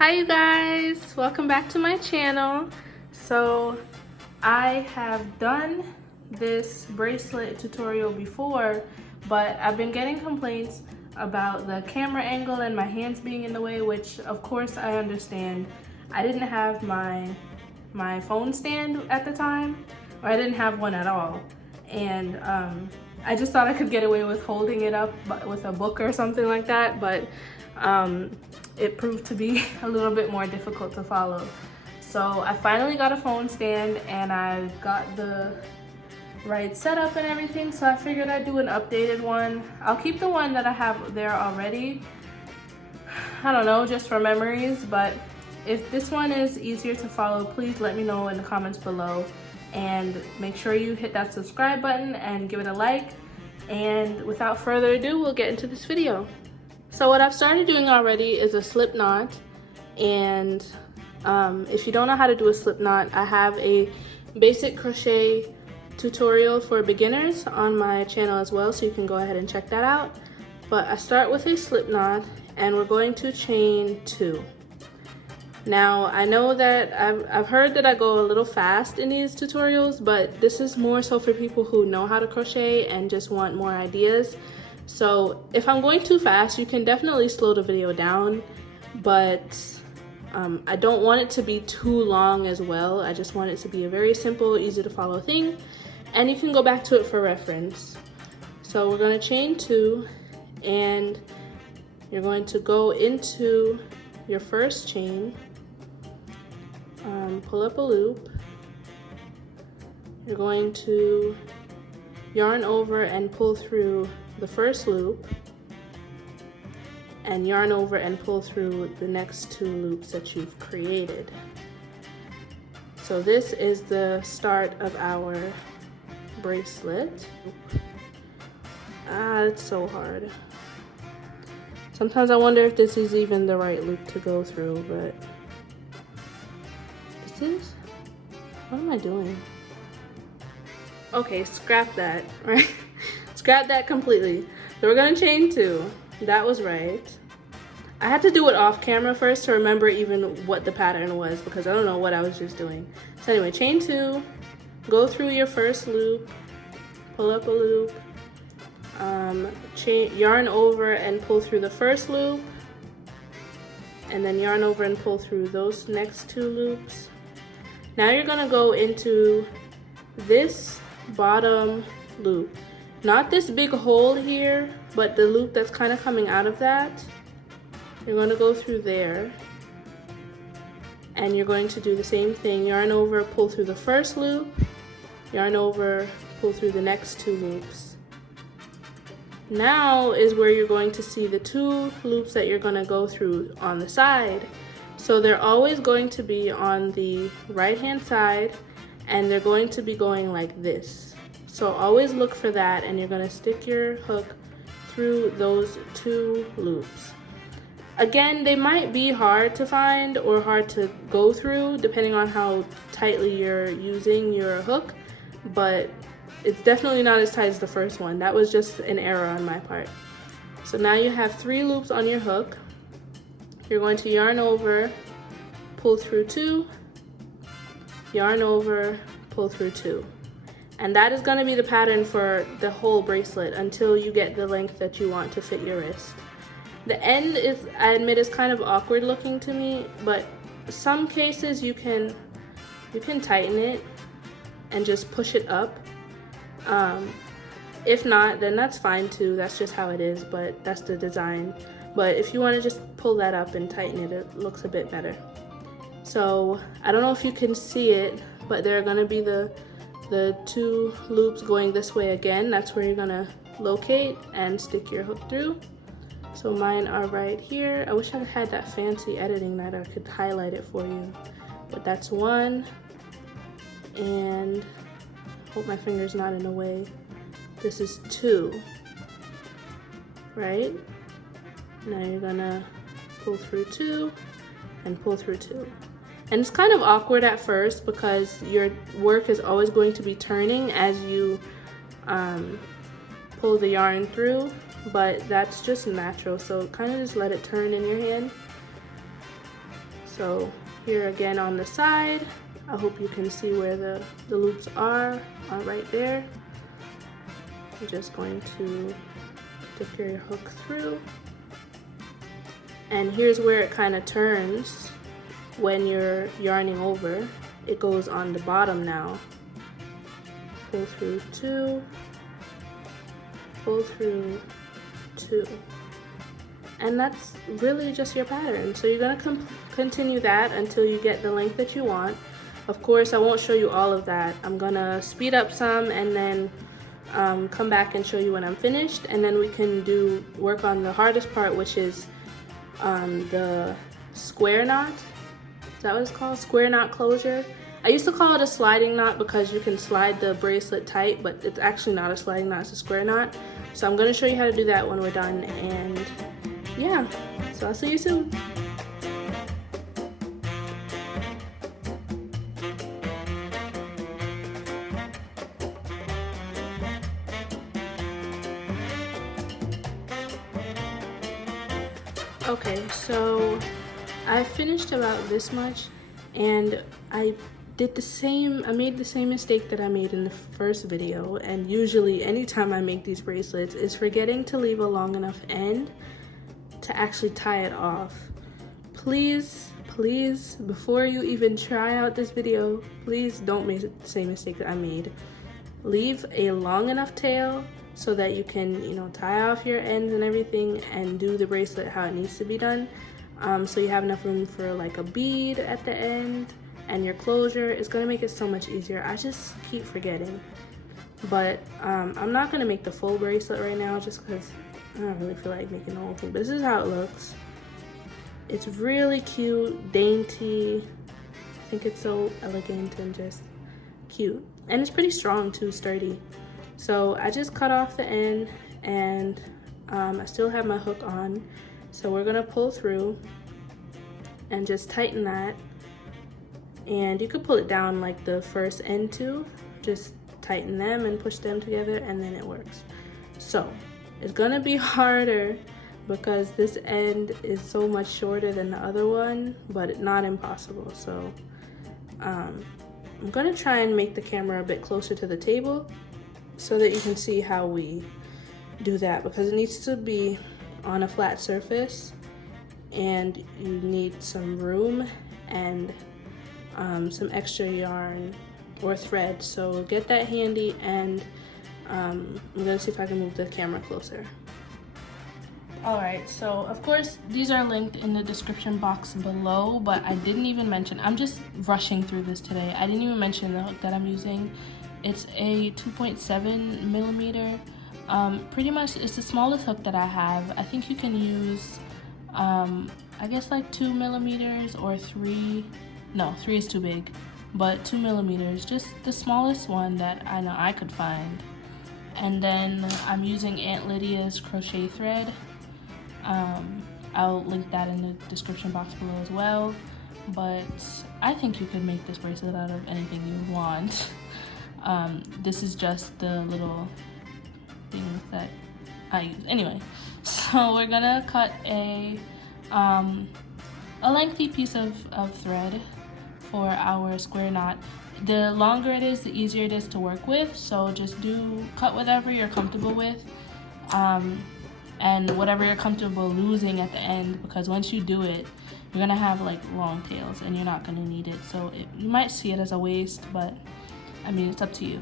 Hi you guys, welcome back to my channel. So I have done this bracelet tutorial before, but I've been getting complaints about the camera angle and my hands being in the way, which of course I understand. I didn't have my phone stand at the time, or I didn't have one at all, and I just thought I could get away with holding it up with a book or something like that, but it proved to be a little bit more difficult to follow. So I finally got a phone stand and I got the right setup and everything, so I figured I'd do an updated one. I'll keep the one that I have there already, I don't know, just for memories, but if this one is easier to follow, please let me know in the comments below, and make sure you hit that subscribe button and give it a like. And without further ado, we'll get into this video. So what I've started doing already is a slip knot, and if you don't know how to do a slip knot, I have a basic crochet tutorial for beginners on my channel as well, so you can go ahead and check that out. But I start with a slip knot and we're going to chain 2. Now I know that I've heard that I go a little fast in these tutorials, but this is more so for people who know how to crochet and just want more ideas. So if I'm going too fast, you can definitely slow the video down, but I don't want it to be too long as well. I just want it to be a very simple, easy to follow thing, and you can go back to it for reference. So we're going to chain 2, and you're going to go into your first chain, pull up a loop, you're going to yarn over and pull through the first loop, and yarn over and pull through the next 2 loops that you've created. So this is the start of our bracelet. It's so hard. Sometimes I wonder if this is even the right loop to go through, but this is, what am I doing? Okay, scrap that, right? Scrap that completely. So we're gonna chain 2. That was right. I had to do it off camera first to remember even what the pattern was, because I don't know what I was just doing. So anyway, chain 2, go through your first loop, pull up a loop, yarn over and pull through the first loop, and then yarn over and pull through those next 2 loops. Now you're gonna go into this bottom loop. Not this big hole here, but the loop that's kind of coming out of that. You're going to go through there, and you're going to do the same thing. Yarn over, pull through the first loop, yarn over, pull through the next 2 loops. Now is where you're going to see the 2 loops that you're going to go through on the side. So they're always going to be on the right hand side, and they're going to be going like this. So always look for that, and you're going to stick your hook through those 2 loops. Again, they might be hard to find or hard to go through depending on how tightly you're using your hook, but it's definitely not as tight as the first one. That was just an error on my part. So now you have 3 loops on your hook. You're going to yarn over, pull through 2, yarn over, pull through 2. And that is going to be the pattern for the whole bracelet until you get the length that you want to fit your wrist. The end is, I admit, is kind of awkward looking to me, but some cases you can tighten it and just push it up. If not, then that's fine too. That's just how it is, but that's the design. But if you want to just pull that up and tighten it, it looks a bit better. So I don't know if you can see it, but there are going to be the 2 loops going this way again. That's where you're gonna locate and stick your hook through. So mine are right here. I wish I had that fancy editing that I could highlight it for you, but that's 1, and hope my finger's not in the way. This is 2, right? Now you're gonna pull through 2 and pull through 2. And it's kind of awkward at first because your work is always going to be turning as you pull the yarn through, but that's just natural, so kind of just let it turn in your hand. So here again on the side, I hope you can see where the loops are right there. You're just going to stick your hook through. And here's where it kind of turns when you're yarning over. It goes on the bottom now. Pull through 2, pull through 2. And that's really just your pattern. So you're gonna continue that until you get the length that you want. Of course, I won't show you all of that. I'm gonna speed up some and then come back and show you when I'm finished, and then we can work on the hardest part, which is the square knot. Is that what it's called? Square knot closure. I used to call it a sliding knot because you can slide the bracelet tight, but it's actually not a sliding knot, it's a square knot. So I'm gonna show you how to do that when we're done, and yeah, so I'll see you soon. Okay, so I finished about this much, and I made the same mistake that I made in the first video, and usually anytime I make these bracelets is forgetting to leave a long enough end to actually tie it off. Please, please, before you even try out this video, please don't make the same mistake that I made. Leave a long enough tail so that you can, you know, tie off your ends and everything and do the bracelet how it needs to be done. So you have enough room for like a bead at the end, and your closure is gonna make it so much easier. I just keep forgetting. But I'm not gonna make the full bracelet right now just because I don't really feel like making the whole thing. But this is how it looks. It's really cute, dainty. I think it's so elegant and just cute. And it's pretty strong too, sturdy. So I just cut off the end, and I still have my hook on. So we're gonna pull through and just tighten that. And you could pull it down like the first end too. Just tighten them and push them together, and then it works. So it's gonna be harder because this end is so much shorter than the other one, but not impossible. So I'm gonna try and make the camera a bit closer to the table so that you can see how we do that, because it needs to be on a flat surface and you need some room and some extra yarn or thread. So get that handy, and I'm gonna see if I can move the camera closer. Alright, so of course these are linked in the description box below, but I didn't even mention, I'm just rushing through this today. I didn't even mention the hook that I'm using. It's a 2.7 millimeter. Pretty much it's the smallest hook that I have. I think you can use I guess like 2 millimeters or 3. No, 3 is too big, but 2 millimeters, just the smallest one that I know I could find. And then I'm using Aunt Lydia's crochet thread. I'll link that in the description box below as well, but I think you could make this bracelet out of anything you want. This is just the little things that I use. Anyway, so we're gonna cut a lengthy piece of thread for our square knot. The longer it is, the easier it is to work with, so just cut whatever you're comfortable with, and whatever you're comfortable losing at the end, because once you do it, you're gonna have like long tails and you're not gonna need it. So you might see it as a waste, but I mean, it's up to you.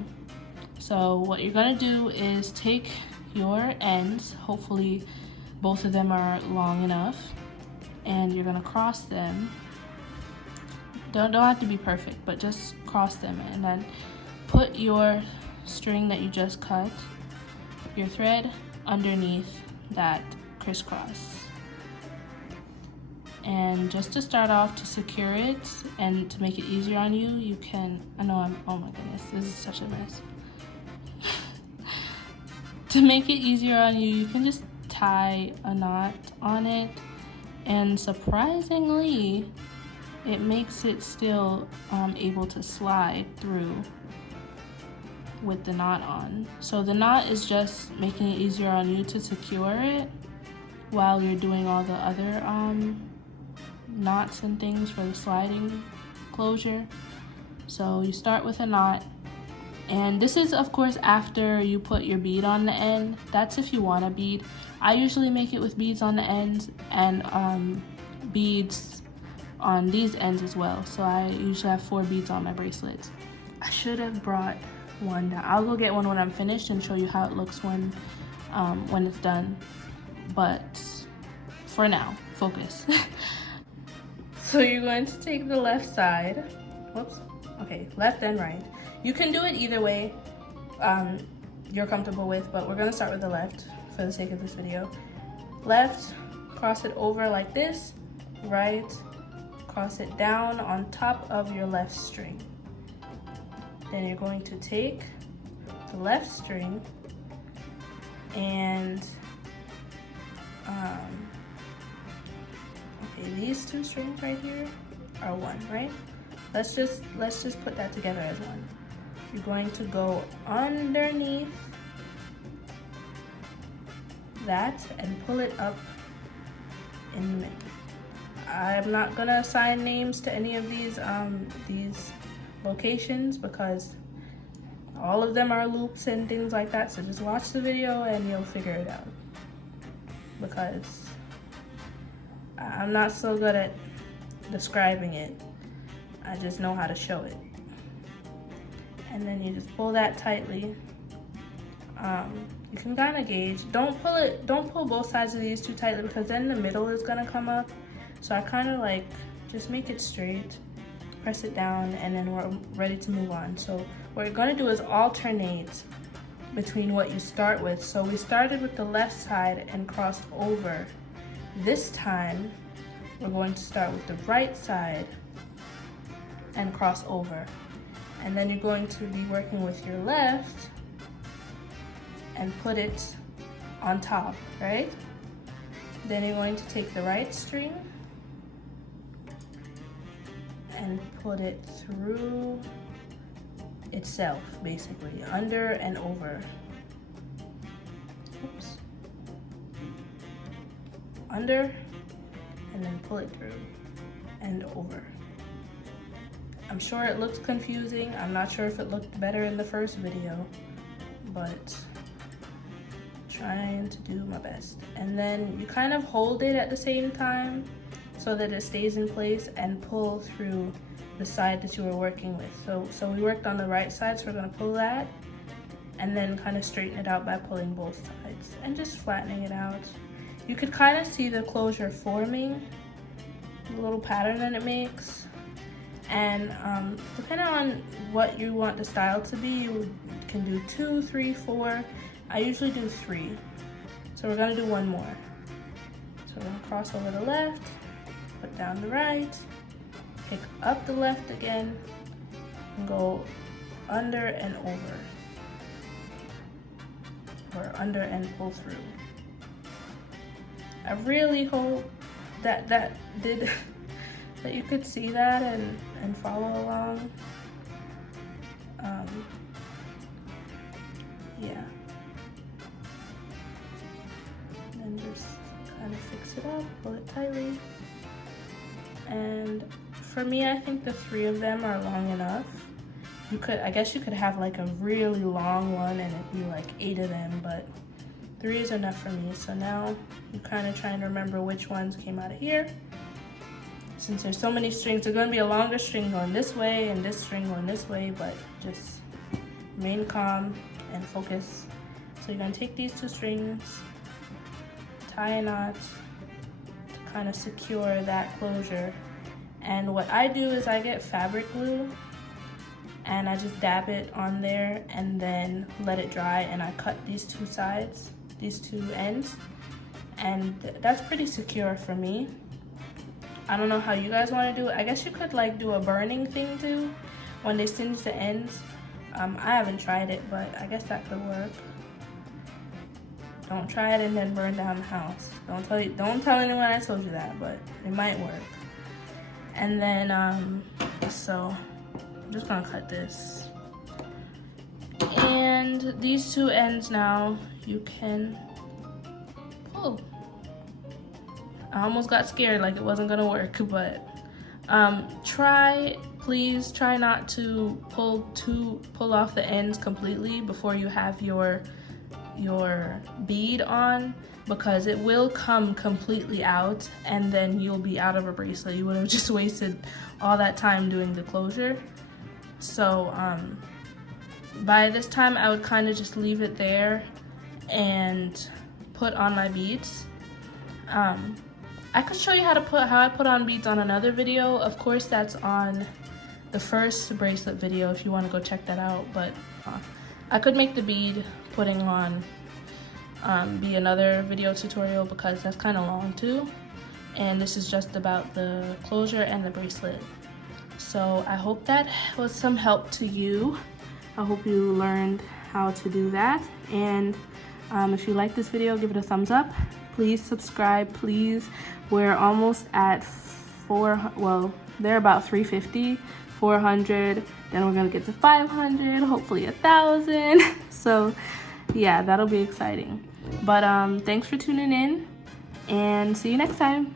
So what you're gonna do is take your ends, hopefully both of them are long enough, and you're gonna cross them. Don't have to be perfect, but just cross them, and then put your string that you just cut, your thread, underneath that crisscross. And just to start off, to secure it and to make it easier on you, you can, oh my goodness, this is such a mess. To make it easier on you, you can just tie a knot on it, and surprisingly, it makes it still able to slide through with the knot on. So the knot is just making it easier on you to secure it while you're doing all the other knots and things for the sliding closure. So you start with a knot, and this is of course after you put your bead on the end. That's if you want a bead. I usually make it with beads on the ends and beads on these ends as well. So I usually have 4 beads on my bracelets. I should have brought one down. I'll go get one when I'm finished and show you how it looks when it's done. But for now, focus. So you're going to take the left side. Whoops. Okay, left and right. You can do it either way you're comfortable with, but we're gonna start with the left for the sake of this video. Left, cross it over like this. Right, cross it down on top of your left string. Then you're going to take the left string and okay, these 2 strings right here are 1, right? Let's just put that together as 1. You're going to go underneath that and pull it up in the middle. I'm not gonna assign names to any of these locations because all of them are loops and things like that. So just watch the video and you'll figure it out, because I'm not so good at describing it. I just know how to show it. And then you just pull that tightly. You can kind of gauge. Don't pull both sides of these too tightly, because then the middle is gonna come up. So I kind of like just make it straight, press it down, and then we're ready to move on. So what you're gonna do is alternate between what you start with. So we started with the left side and crossed over. This time we're going to start with the right side and cross over. And then you're going to be working with your left and put it on top, right? Then you're going to take the right string and put it through itself, basically, under and over. Oops. Under, and then pull it through and over. I'm sure it looks confusing. I'm not sure if it looked better in the first video, but trying to do my best. And then you kind of hold it at the same time so that it stays in place, and pull through the side that you were working with. So we worked on the right side, so we're gonna pull that and then kind of straighten it out by pulling both sides and just flattening it out. You could kind of see the closure forming, the little pattern that it makes. And depending on what you want the style to be, you can do 2, 3, 4. I usually do 3. So we're gonna do 1 more. So we're gonna cross over the left, put down the right, pick up the left again, and go under and over, or under and pull through. I really hope that that you could see that and follow along. Yeah. And then just kind of fix it up, pull it tightly. And for me, I think the 3 of them are long enough. I guess you could have like a really long one and it'd be like 8 of them, but 3 is enough for me. So now you're kind of trying to remember which ones came out of here. Since there's so many strings, there's gonna be a longer string going this way and this string going this way, but just remain calm and focus. So you're gonna take these 2 strings, tie a knot to kind of secure that closure. And what I do is I get fabric glue and I just dab it on there and then let it dry, and I cut these 2 sides, these 2 ends, and that's pretty secure for me. I don't know how you guys want to do it. I guess you could like do a burning thing too when they singe the ends. I haven't tried it, but I guess that could work. Don't try it and then burn down the house. Don't tell anyone I told you that, but it might work. And then so I'm just gonna cut this. And these 2 ends now you can pull. I almost got scared like it wasn't gonna work, but please try not to pull off the ends completely before you have your bead on, because it will come completely out and then you'll be out of a bracelet. You would have just wasted all that time doing the closure. So by this time I would kind of just leave it there and put on my beads. I could show you how I put on beads on another video. Of course, that's on the first bracelet video if you want to go check that out, but I could make the bead putting on be another video tutorial because that's kind of long too, and this is just about the closure and the bracelet. So I hope that was some help to you. I hope you learned how to do that, and if you like this video, give it a thumbs up. Please subscribe, please. We're almost at they're about 350, 400, then we're gonna get to 500, hopefully 1,000. So yeah, that'll be exciting. But thanks for tuning in, and see you next time.